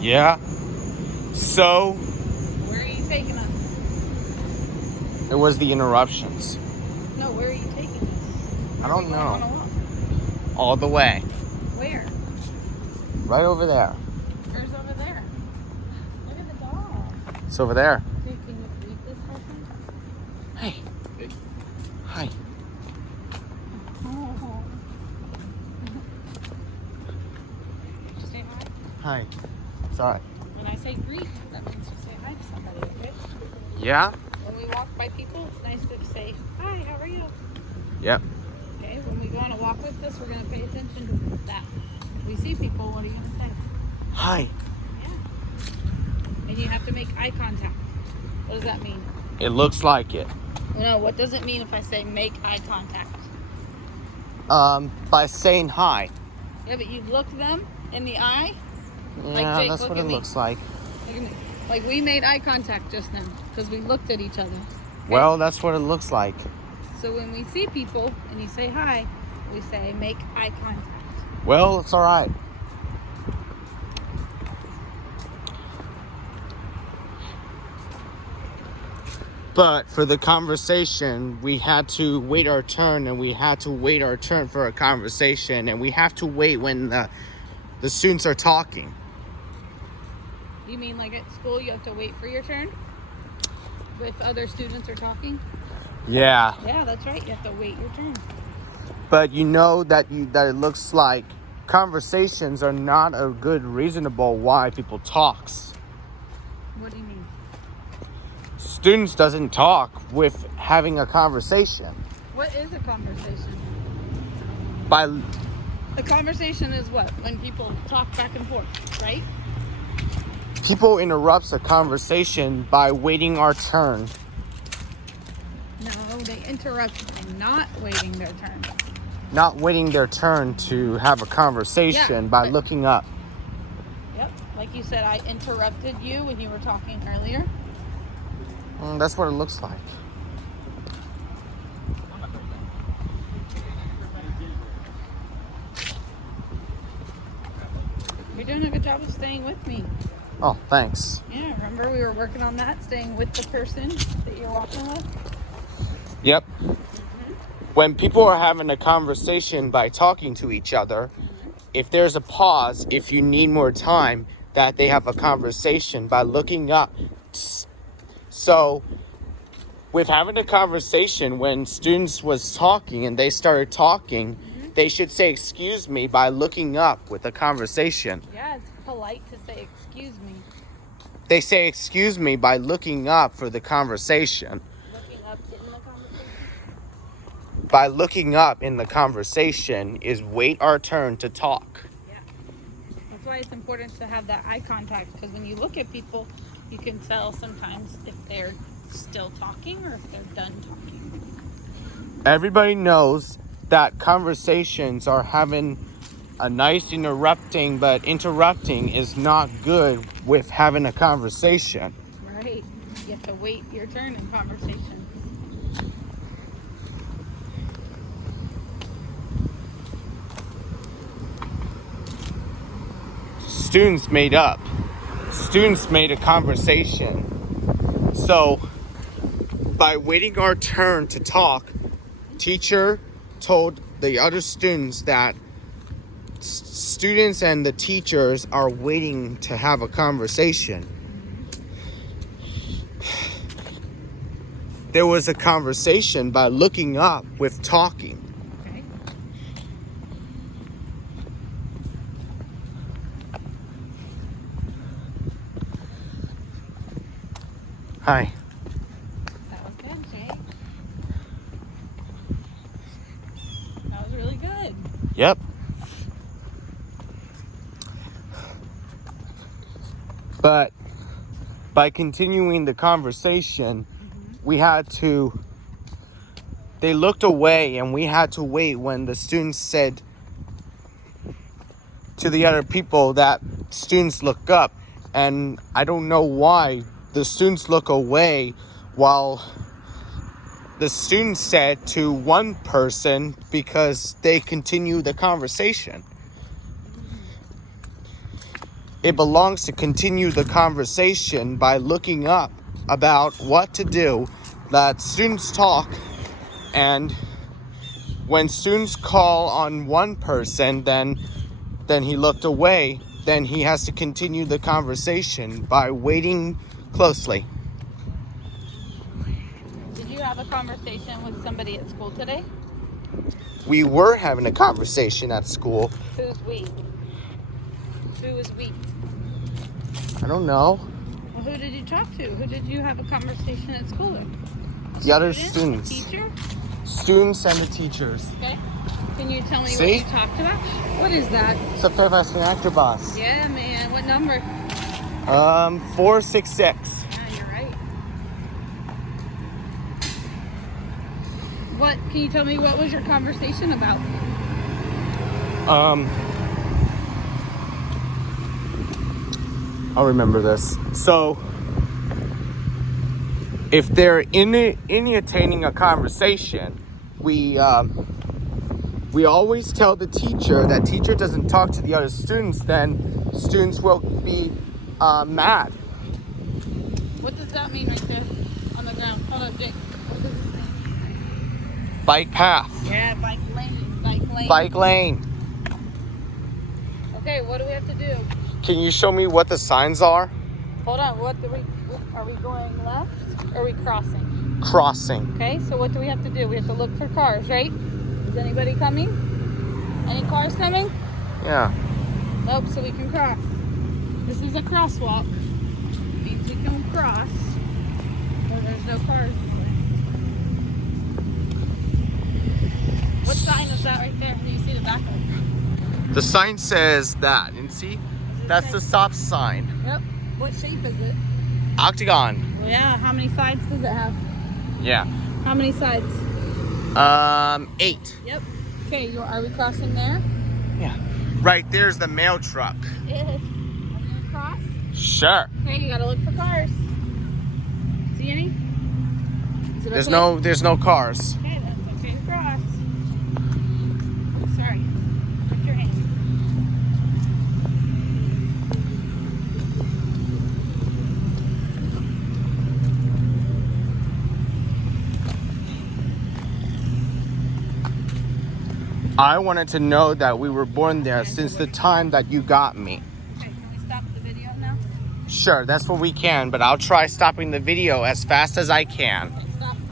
Yeah. So Where are you taking us? it was the interruptions. No, where are you taking us? I don't Are we going on a know. walk? All the way. Where? Right over there. Where's over there? Look at the dog. It's over there. Hey, can you feed this person? Hey. Hi. Oh. Say hi. Hi. Sorry. When I say greet, that means you say hi to somebody, okay? Yeah? When we walk by people, it's nice to say, hi, how are you? Yep. Okay, when we go on a walk with this, we're going to pay attention to that. If we see people, what are you going to say? Hi. Yeah. And you have to make eye contact. What does that mean? It looks like it. No, what does it mean if I say make eye contact? By saying hi. Yeah, but you look them in the eye? Yeah, Jake, that's look what at it me. looks like. Look at me. Like we made eye contact just now because we looked at each other. Okay? Well, that's what it looks like. So when we see people and you say hi, we say make eye contact. Well, it's all right. But for the conversation, we had to wait our turn, and we had to wait our turn for a conversation, and we have to wait when the students are talking. You mean like at school you have to wait for your turn? If other students are talking? Yeah. Yeah, that's right. You have to wait your turn. But you know that it looks like conversations are not a good reasonable why people talks. What do you mean? Students doesn't talk with having a conversation. What is a conversation? By A conversation is what? When people talk back and forth, right? people interrupts a conversation by waiting our turn. No, they interrupt by not waiting their turn. Not waiting their turn to have a conversation by looking up. Yep. Like you said, I interrupted you when you were talking earlier. That's what it looks like. You're doing a good job of staying with me. Oh, thanks. Yeah, remember we were working on that, staying with the person that you're walking with? Yep. When people are having a conversation by talking to each other, if there's a pause, if you need more time, that they have a conversation by looking up. So, with having a conversation, when students was talking and they started talking, they should say excuse me by looking up with a conversation. Yeah, it's polite to say excuse me. They say excuse me by looking up for the conversation. Looking up in the conversation? By looking up in the conversation is wait our turn to talk. Yeah. That's why it's important to have that eye contact, because when you look at people, you can tell sometimes if they're still talking or if they're done talking. Everybody knows that conversations are having a nice interrupting, but interrupting is not good with having a conversation. Right. You have to wait your turn in conversation. Students made a conversation. So by waiting our turn to talk, teacher told the other students that students and the teachers are waiting to have a conversation. There was a conversation by looking up with talking. Okay. Hi. That was good, Jake. That was really good. Yep. But by continuing the conversation, they looked away and we had to wait when the students said to the other people that students look up. And I don't know why the students look away while the students said to one person because they continue the conversation. it belongs to continue the conversation by looking up about what to do. Let students talk, and when students call on one person, then he looked away, then he has to continue the conversation by waiting closely. Did you have a conversation with somebody at school today? We were having a conversation at school. Who's we? Who was we? I don't know. Well, who did you talk to? Who did you have a conversation at school with? The other Student? students. Teacher? Students and the teachers. Okay. Can you tell me See? what you talked about? What is that? It's a Fairfax Connector bus. Yeah, man. What number? 466. Yeah, you're right. What? Can you tell me what was your conversation about? I'll remember this. So, if they're initiating a conversation, we always tell the teacher that teacher doesn't talk to the other students, then students will be mad. What does that mean right there on the ground? Hold up, Jake. What does it mean? Bike path. Yeah, bike lane. Bike lane. Bike lane. Okay, what do we have to do? Can you show me what the signs are? Hold on. Are we going left? Or are we crossing? Crossing. Okay, so what do we have to do? We have to look for cars, right? Is anybody coming? Any cars coming? Yeah. Nope, so we can cross. This is a crosswalk. Means we can cross. Where there's no cars. What sign is that right there? Do you see the back of it? The sign says that. And see? That's the stop sign. Yep. What shape is it? Octagon. Well, yeah. How many sides does it have? Yeah. How many sides? 8. Yep. Okay, are we crossing there? Yeah. Right there's the mail truck. It is. Are we gonna cross? Sure. Okay, you gotta look for cars. See any? Is it There's okay? there's no cars. Okay, that's okay to cross. Sorry. Put your hand. I wanted to know that we were born there since the time that you got me. Okay, can we stop the video now? Sure, that's what we can, but I'll try stopping the video as fast as I can.